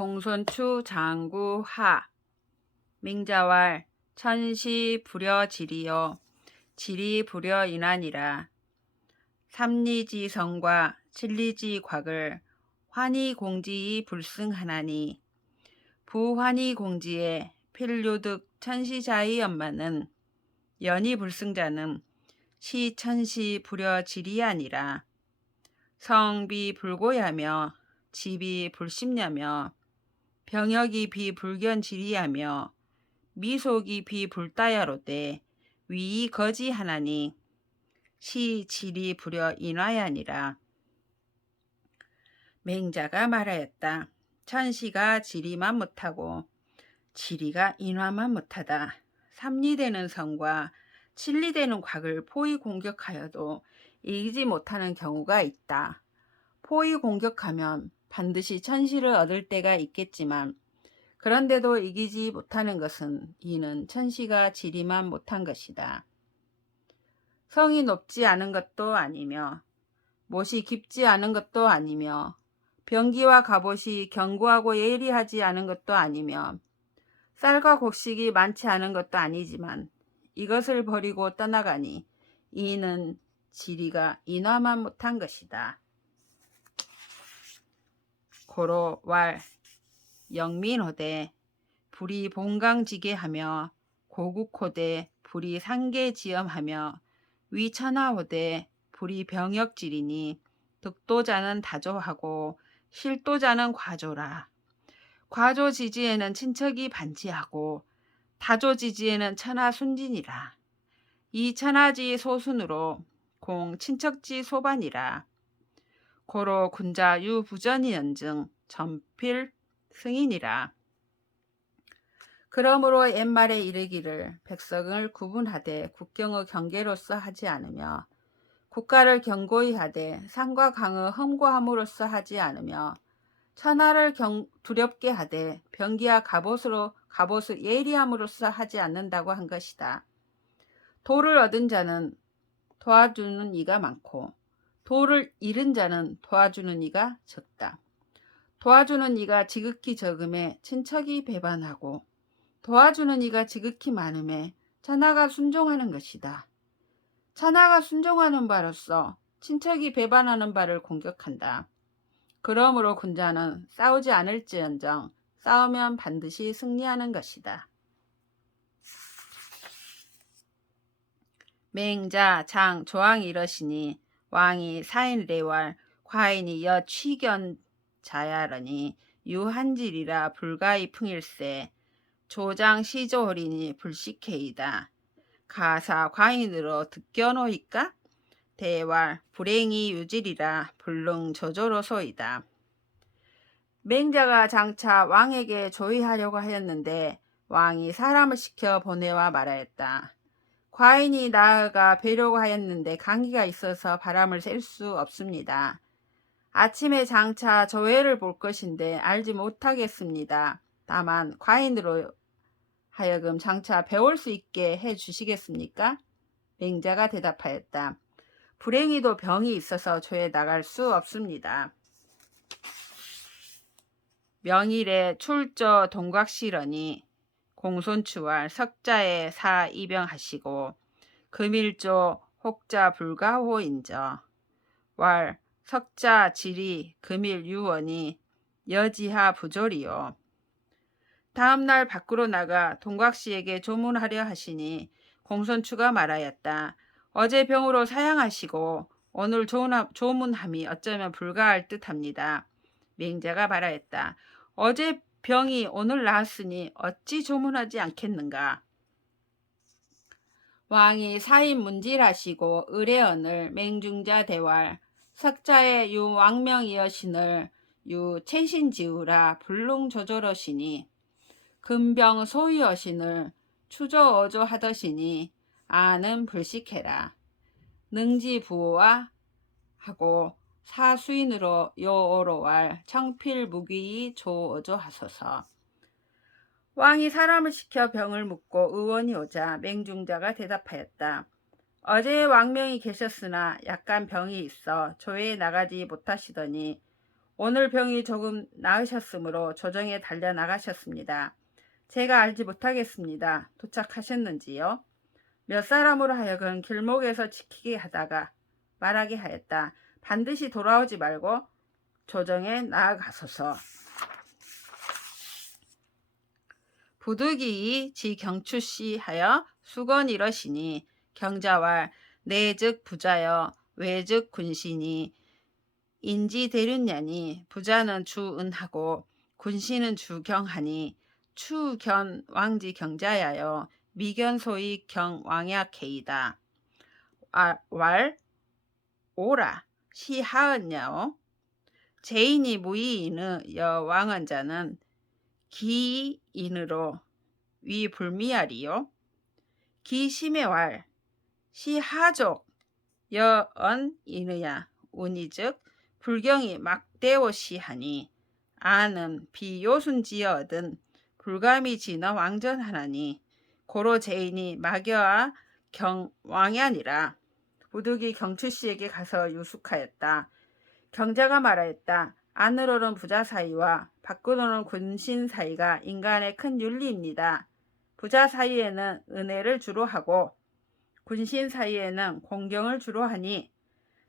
공손추 장구하 맹자왈 천시 불여지리요 지리 불여인하니라. 삼리지성과 칠리지곽을 환희공지이 불승하나니 부환희공지의 필요득 천시자의 엄마는 연희불승자는 시천시 불여지리아니라. 성비 불고야며 집이 불심냐며 병역이 비불견지리하며 미속이 비불다야로되 위이 거지하나니 시지리 불여인화야니라. 맹자가 말하였다. 천시가 지리만 못하고 지리가 인화만 못하다. 삼리되는 성과 칠리되는 곽을 포위 공격하여도 이기지 못하는 경우가 있다. 포위 공격하면 반드시 천시를 얻을 때가 있겠지만 그런데도 이기지 못하는 것은 이는 천시가 지리만 못한 것이다. 성이 높지 않은 것도 아니며 못이 깊지 않은 것도 아니며 병기와 갑옷이 견고하고 예리하지 않은 것도 아니며 쌀과 곡식이 많지 않은 것도 아니지만 이것을 버리고 떠나가니 이는 지리가 인화만 못한 것이다. 고로 왈 영민호되 불이 봉강지게하며 고국호되 불이 상계지엄하며 위천하호되 불이 병역지리니 득도자는 다조하고 실도자는 과조라. 과조지지에는 친척이 반지하고 다조지지에는 천하 순진이라. 이 천하지 소순으로 공 친척지 소반이라. 고로 군자 유부전이 연증 전필 승인이라. 그러므로 옛말에 이르기를 백성을 구분하되 국경의 경계로서 하지 않으며 국가를 견고히 하되 산과 강의 험고함으로써 하지 않으며 천하를 두렵게 하되 병기와 갑옷을 예리함으로써 하지 않는다고 한 것이다. 도를 얻은 자는 도와주는 이가 많고 도를 잃은 자는 도와주는 이가 적다. 도와주는 이가 지극히 적음에 친척이 배반하고 도와주는 이가 지극히 많음에 천하가 순종하는 것이다. 천하가 순종하는 바로서 친척이 배반하는 바를 공격한다. 그러므로 군자는 싸우지 않을지언정 싸우면 반드시 승리하는 것이다. 맹자 장 조항이 이러시니 왕이 사인례왈 과인이 여취견 자야러니 유한질이라 불가이 풍일세 조장 시조허리니 불식해이다. 가사 과인으로 득견호이까? 대왈 불행이 유질이라 불능 저조로소이다. 맹자가 장차 왕에게 조의하려고 하였는데 왕이 사람을 시켜 보내와 말하였다. 과인이 나아가 뵈려고 하였는데 감기가 있어서 바람을 쐴 수 없습니다. 아침에 장차 조회를 볼 것인데 알지 못하겠습니다. 다만 과인으로 하여금 장차 배울 수 있게 해 주시겠습니까? 맹자가 대답하였다. 불행히도 병이 있어서 조에 나갈 수 없습니다. 명일에 출저 동곽시러니 공손추왈 석자에 사 이병하시고 금일조 혹자 불가호인저 왈 석자 지리 금일 유원이 여지하 부조리요. 다음날 밖으로 나가 동곽씨에게 조문하려 하시니 공손추가 말하였다. 어제 병으로 사양하시고 오늘 조문함이 어쩌면 불가할 듯합니다. 맹자가 말하였다. 어제 병이 오늘 나았으니 어찌 조문하지 않겠는가. 왕이 사인문질하시고 의례언을 맹중자 대왈 석자의 유왕명이여신을 유체신지우라 불능조조러시니 금병 소위여신을 추조어조 하더시니 아는 불식해라. 능지부호와 하고 사수인으로 요오로왈 청필무귀이 조어조 하소서. 왕이 사람을 시켜 병을 묻고 의원이 오자 맹중자가 대답하였다. 어제 왕명이 계셨으나 약간 병이 있어 조회에 나가지 못하시더니 오늘 병이 조금 나으셨으므로 조정에 달려 나가셨습니다. 제가 알지 못하겠습니다. 도착하셨는지요? 몇 사람으로 하여금 길목에서 지키게 하다가 말하게 하였다. 반드시 돌아오지 말고 조정에 나아가소서. 부득이 지 경추씨 하여 수건 이러시니 경자왈 내즉 부자여 외즉 군신이 인지 대륜냐니 부자는 주은하고 군신은 주경하니 추견 왕지 경자야여 미견 소위 경왕약해이다. 왈 오라 시하은냐오 제인이 무이인의 여왕언자는 기인으로 위불미하리요. 기심의 시하족 여언인의야 운이즉 불경이 막대오시하니 아는 비요순지어 얻은 불감이 진어 왕전하나니 고로 제인이 막여아 경왕야니라. 부득이 경추씨에게 가서 유숙하였다. 경자가 말하였다. 안으로는 부자 사이와 밖으로는 군신 사이가 인간의 큰 윤리입니다. 부자 사이에는 은혜를 주로 하고 군신 사이에는 공경을 주로 하니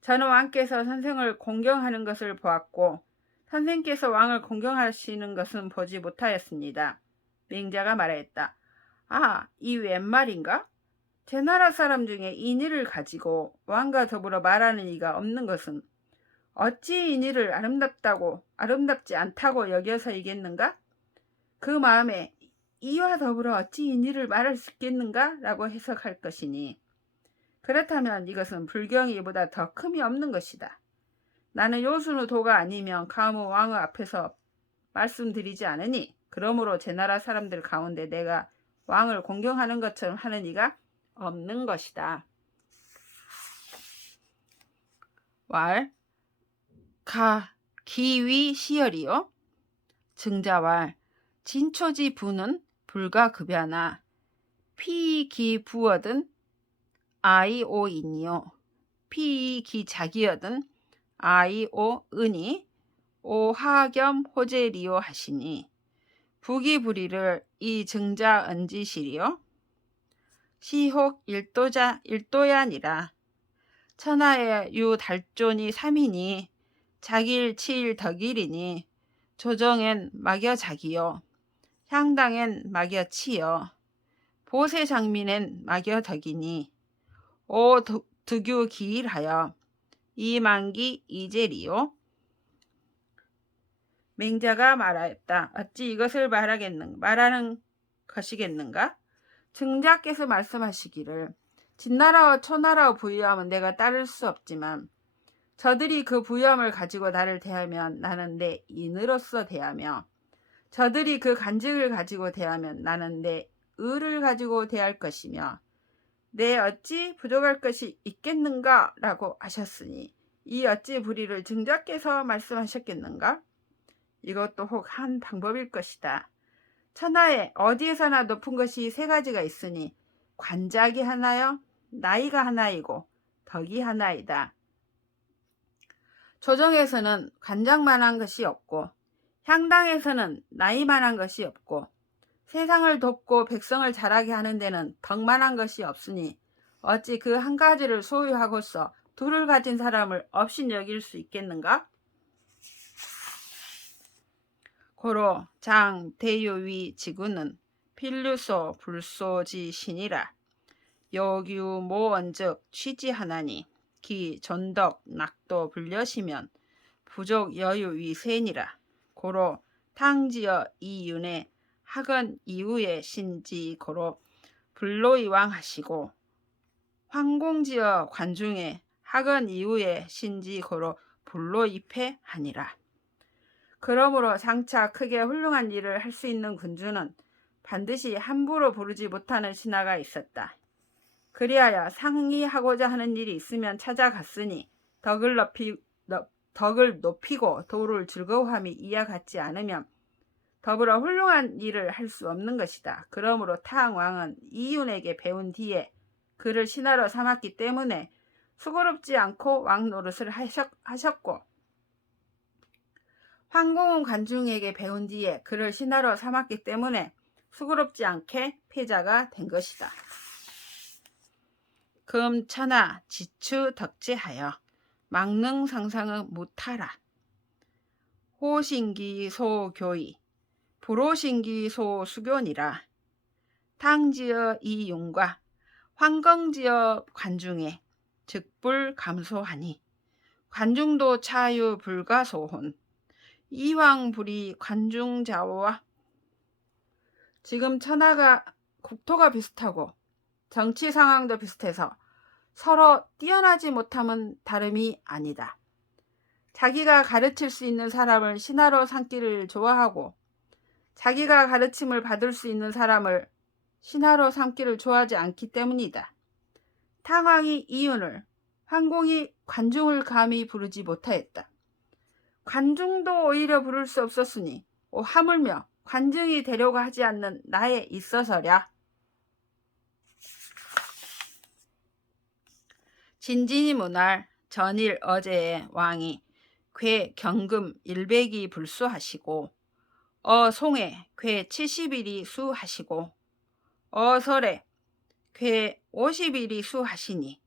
저는 왕께서 선생을 공경하는 것을 보았고 선생께서 왕을 공경하시는 것은 보지 못하였습니다. 맹자가 말하였다. 아, 이 웬 말인가? 제 나라 사람 중에 인의를 가지고 왕과 더불어 말하는 이가 없는 것은 어찌 인의를 아름답지 않다고 여겨서이겠는가? 그 마음에 이와 더불어 어찌 인의를 말할 수 있겠는가? 라고 해석할 것이니 그렇다면 이것은 불경이 이보다 더 큼이 없는 것이다. 나는 요순의 도가 아니면 가무 왕의 앞에서 말씀드리지 않으니 그러므로 제 나라 사람들 가운데 내가 왕을 공경하는 것처럼 하는 이가 없는 것이다. 기위 시열이요. 증자왈 진초지 부는 불가급야나 피기 부어든 아이오이니요. 피기 자기여든 아이오은이 오하겸 호재리요 하시니 부기불이를 이 증자 언지시리요. 시혹 일도야니라. 천하의 유 달존이 3이니 자길 치일 덕일이니 조정엔 막여 자기요 향당엔 막여 치여 보세 장민엔 막여 덕이니 오 득유 기일하여 이만기 이제리요. 맹자가 말하였다. 어찌 이것을 말하는 것이겠는가? 증자께서 말씀하시기를 진나라와 초나라의 부유함은 내가 따를 수 없지만 저들이 그 부유함을 가지고 나를 대하면 나는 내 인으로서 대하며 저들이 그 간직을 가지고 대하면 나는 내 의를 가지고 대할 것이며 내 어찌 부족할 것이 있겠는가? 라고 하셨으니 이 어찌 불의를 증자께서 말씀하셨겠는가? 이것도 혹 한 방법일 것이다. 천하에 어디에서나 높은 것이 3가지가 있으니 관작이 하나요, 나이가 하나이고 덕이 하나이다. 조정에서는 관작만한 것이 없고 향당에서는 나이만한 것이 없고 세상을 돕고 백성을 자라게 하는 데는 덕만한 것이 없으니 어찌 그 한 가지를 소유하고서 둘을 가진 사람을 없인 여길 수 있겠는가? 고로 장 대요위 지구는 필류소 불소지 신이라. 여규 모언즉 취지하나니 기 전덕 낙도 불려시면 부족 여유 위세니라. 고로 탕지어 이윤에 학은 이후에 신지 고로 불로이왕 하시고 황공지어 관중에 학은 이후에 신지 고로 불로입회 하니라. 그러므로 장차 크게 훌륭한 일을 할 수 있는 군주는 반드시 함부로 부르지 못하는 신하가 있었다. 그리하여 상의하고자 하는 일이 있으면 찾아갔으니 덕을 높이고 도를 즐거워함이 이와 같지 않으면 더불어 훌륭한 일을 할 수 없는 것이다. 그러므로 탕왕은 이윤에게 배운 뒤에 그를 신하로 삼았기 때문에 수고롭지 않고 왕 노릇을 하셨고 황공은 관중에게 배운 뒤에 그를 신하로 삼았기 때문에 수고롭지 않게 패자가 된 것이다. 금천하 지추 덕지하여 망능 상상은 못하라. 호신기 소교의 불호신기 소수교니라. 탕지어 이윤과 황건지어 관중에 즉불 감소하니 관중도 차유 불가소혼 이황불이 관중자와. 지금 천하가 국토가 비슷하고 정치 상황도 비슷해서 서로 뛰어나지 못함은 다름이 아니다. 자기가 가르칠 수 있는 사람을 신하로 삼기를 좋아하고 자기가 가르침을 받을 수 있는 사람을 신하로 삼기를 좋아하지 않기 때문이다. 탕왕이 이윤을, 황공이 관중을 감히 부르지 못하였다. 관중도 오히려 부를 수 없었으니 하물며 관중이 되려고 하지 않는 나에 있어서랴. 진진이 문할 전일 어제의 왕이 괴 경금 100이 불수하시고 송해 괴 70일이 수하시고 설에 괴 50일이 수하시니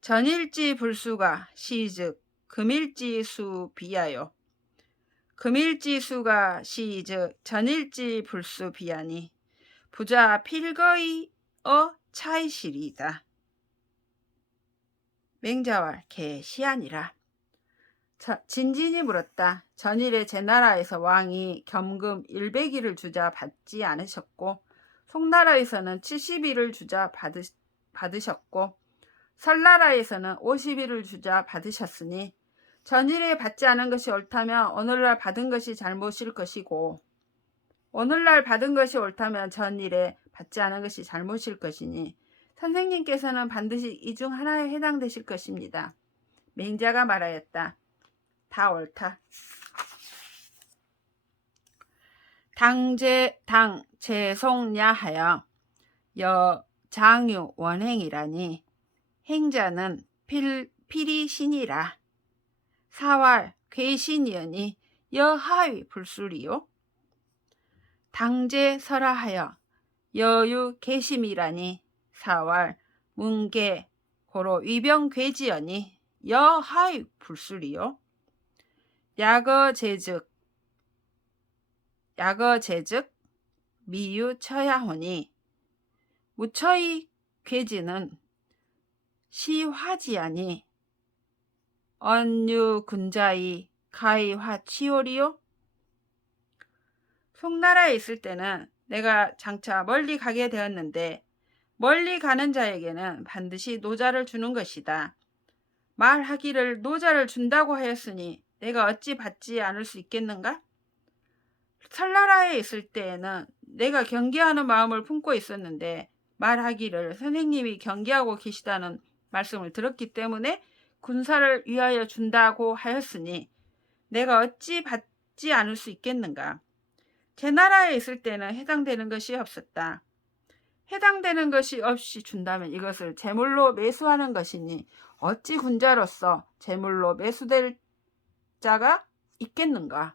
전일지 불수가 시즉 금일지 수 비하여 금일지 수가 시즉 전일지 불수 비하니 부자 필거의 차이시리이다. 맹자왈 개시하니라. 진진이 물었다. 전일에 제 나라에서 왕이 겸금 100일을 주자 받지 않으셨고 송나라에서는 70일을 주자 받으셨고 설나라에서는 50일을 주자 받으셨으니 전일에 받지 않은 것이 옳다면 오늘날 받은 것이 잘못일 것이고 오늘날 받은 것이 옳다면 전일에 받지 않은 것이 잘못일 것이니 선생님께서는 반드시 이 중 하나에 해당되실 것입니다. 맹자가 말하였다. 다 옳다. 당 제송야하여 장유 원행이라니 행자는 필이신이라. 사왈 괴신이여니 여하위 불술이요. 당제 설하하여 여유 계심이라니 사왈 문계 고로 위병괴지여니 여하위 불술이요. 야거제즉 미유처야호니 무처의 괴지는 시화지아니 언유군자의 가이화치오리요. 송나라에 있을 때는 내가 장차 멀리 가게 되었는데 멀리 가는 자에게는 반드시 노자를 주는 것이다. 말하기를 노자를 준다고 하였으니 내가 어찌 받지 않을 수 있겠는가? 설나라에 있을 때에는 내가 경계하는 마음을 품고 있었는데 말하기를 선생님이 경계하고 계시다는 말씀을 들었기 때문에 군사를 위하여 준다고 하였으니 내가 어찌 받지 않을 수 있겠는가? 제 나라에 있을 때는 해당되는 것이 없었다. 해당되는 것이 없이 준다면 이것을 제물로 매수하는 것이니 어찌 군자로서 제물로 매수될 자가 있겠는가?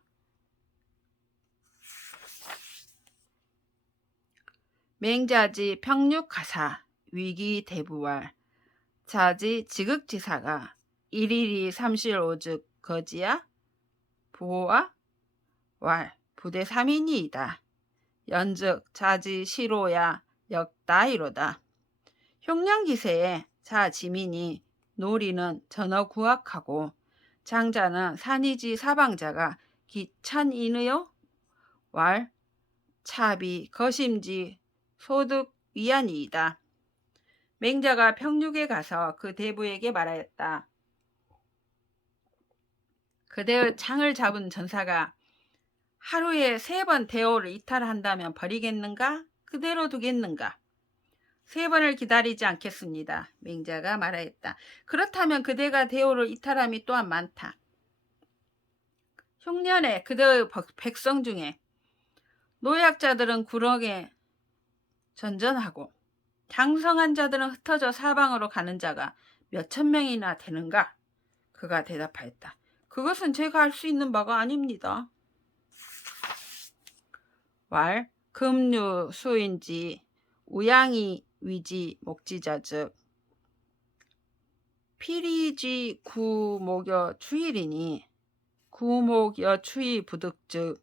맹자지 평육가사 위기대부왈 자지 지극지사가 일일이 삼실오즉 거지야 부호와 왈 부대 3인이이다. 연즉 자지 시로야 역다이로다. 흉년기세에 자지민이 노리는 전어구악하고 장자는 산이지 사방자가 기찬인의요 왈 차비 거심지 소득 위안이이다. 맹자가 평육에 가서 그 대부에게 말하였다. 그대의 창을 잡은 전사가 하루에 3번 대오를 이탈한다면 버리겠는가? 그대로 두겠는가? 3번을 기다리지 않겠습니다. 맹자가 말하였다. 그렇다면 그대가 대오를 이탈함이 또한 많다. 흉년에 그대의 백성 중에 노약자들은 구렁에 전전하고 장성한 자들은 흩어져 사방으로 가는 자가 몇천 명이나 되는가? 그가 대답하였다. 그것은 제가 할 수 있는 바가 아닙니다. 왈 금류 수인지 우양이 위지 목지자즉 필이지 구목여 추일이니 구목여 추이 부득즉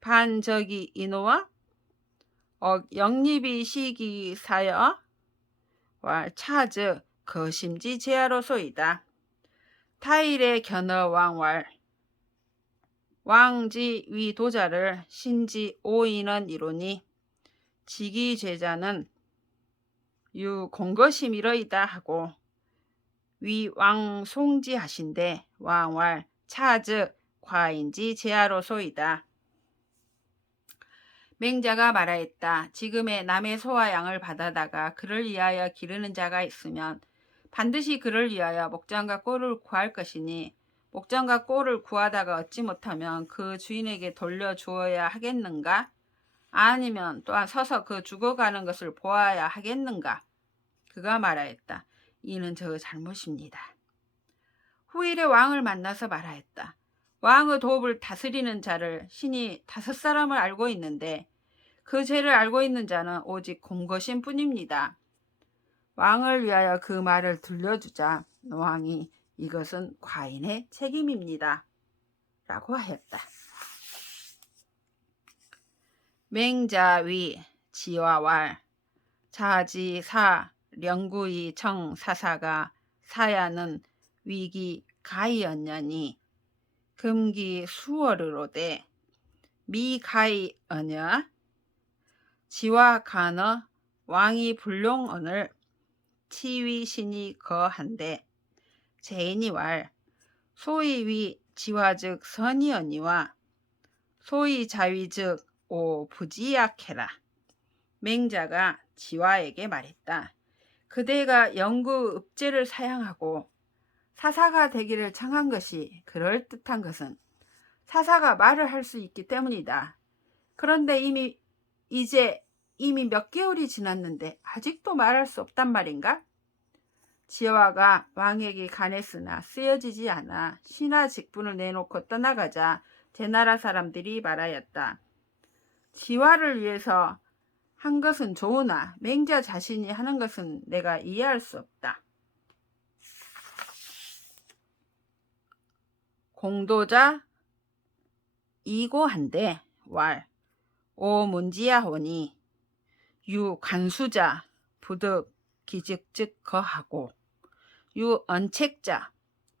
반적이 인호와 영립이 시기 사여 왈 차즉 거심지 제하로소이다. 타일의 견어왕왈 왕지 위 도자를 신지 오인원 이로니 지기 제자는 유 공거심이러이다 하고 위 왕송지 하신데 왕왈 차즉 과인지 제하로소이다. 맹자가 말하였다. 지금의 남의 소와 양을 받아다가 그를 위하여 기르는 자가 있으면 반드시 그를 위하여 목장과 꼴을 구할 것이니 목장과 꼴을 구하다가 얻지 못하면 그 주인에게 돌려주어야 하겠는가? 아니면 또한 서서 그 죽어가는 것을 보아야 하겠는가? 그가 말하였다. 이는 저 잘못입니다. 후일에 왕을 만나서 말하였다. 왕의 도읍을 다스리는 자를 신이 5사람을 알고 있는데 그 죄를 알고 있는 자는 오직 공거심 뿐입니다. 왕을 위하여 그 말을 들려주자 왕이 이것은 과인의 책임입니다. 라고 하였다. 맹자위 지와왈 자지사 령구이 청사사가 사야는 위기 가이언년이 금기 수월으로되 미가이언여 지와 간어 왕이 불룡언을 치위신이 거한데 제인이 왈 소위 위 지화즉 선이언니와 소위 자위즉 오 부지약해라. 맹자가 지화에게 말했다. 그대가 영구 읍제를 사양하고 사사가 되기를 청한 것이 그럴듯한 것은 사사가 말을 할 수 있기 때문이다. 그런데 이미 몇 개월이 지났는데 아직도 말할 수 없단 말인가? 지화가 왕에게 간했으나 쓰여지지 않아 신하 직분을 내놓고 떠나가자 제나라 사람들이 말하였다. 지화를 위해서 한 것은 좋으나 맹자 자신이 하는 것은 내가 이해할 수 없다. 공도자 이고한데 왈 오 문지야호니 유 관수자 부득 기즉즉 거하고 유 언책자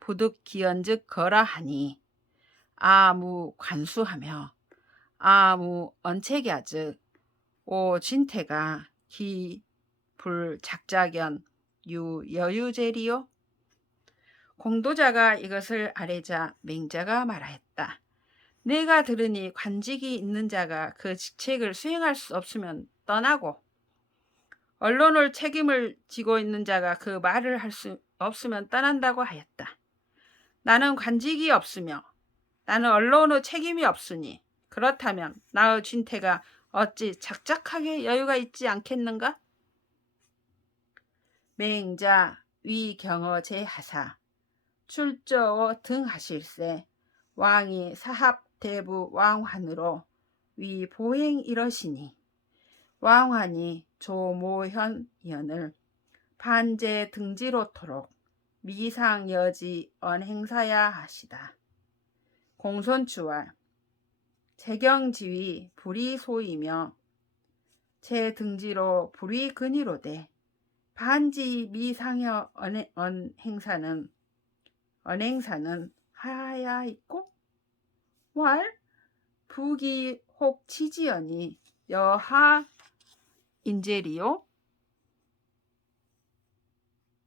부득 기언즉 거라하니 아무 관수하며 아무 언책야즉 오 진태가 기 불작자견 유 여유제리요. 공도자가 이것을 아뢰자 맹자가 말하였다. 내가 들으니 관직이 있는 자가 그 직책을 수행할 수 없으면 떠나고 언론을 책임을 지고 있는 자가 그 말을 할 수 없으면 떠난다고 하였다. 나는 관직이 없으며 나는 언론의 책임이 없으니 그렇다면 나의 진태가 어찌 작작하게 여유가 있지 않겠는가? 맹자 위경어 제하사 출저어 등 하실세 왕이 사합 대부 왕환으로 위 보행 이러시니 왕환이 조모현연을 반제 등지로토록 미상여지 언행사야 하시다. 공손추왈 재경지위 불이소이며 제 등지로 불이근이로되 반지 미상여 언행사는 하야 있고 왈 부기 혹 치지언이 여하 인제리요.